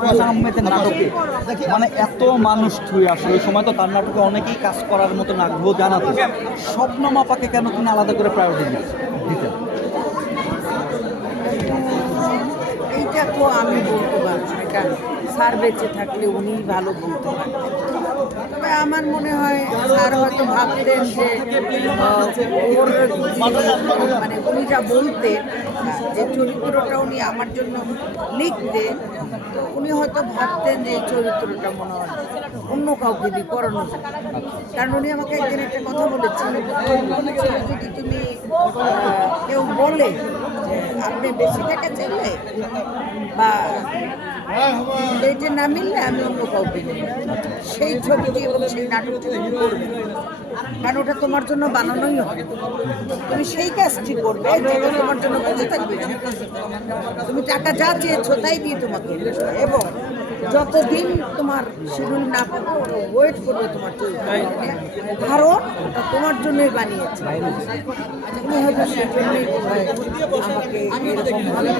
মোতাবাজ আহমেদের নাটকে মানে এত মানুষ ছুঁয়ে আসলে ওই সময় তো তার নাটকে অনেকেই কাজ করার মতো আগ্রহ জানাতো, শবনম আপাকে কেন তিনি আলাদা করে প্রায়োরিটি দিতেন? এইটা তো আমি বলতে পারবো না, এটা স্যার বেঁচে থাকলে উনিই ভালো বলতে পারেন। তবে আমার মনে হয় স্যার হয়তো ভাবতেন যে ওর মানে উনি যা বলতেন, যে চরিত্রটা উনি আমার জন্য লিখতেন, তো উনি হয়তো ভাবতেন যে এই চরিত্রটা মনে হয় অন্য কাউকে দিয়ে করানো যায়। কারণ উনি আমাকে একদিন একটা কথা বলেছেন, যদি তুমি কেউ বলে যে আপনি বেশি টাকা চাইলে বা এটা না মিললে আমি অন্য কাউকে নেব, সেই ছবিটি এবং সেই নাটকটি তুমি করবে, কারণ ওটা তোমার জন্য বানানোই হবে। তুমি সেই কাজটি করবে যেটা তোমার জন্য বেঁচে থাকবে, তুমি টাকা যা চেয়েছো তাই দিয়ে তোমাকে দেবে। এবং যতদিন তোমার শিডিউল না পাবো ওয়েট করবে তোমার চরিত্র, কারণ ওটা তোমার জন্যই বানিয়েছে। তুমি হয়তো সেজন্যই আমাকে এরকম ভালো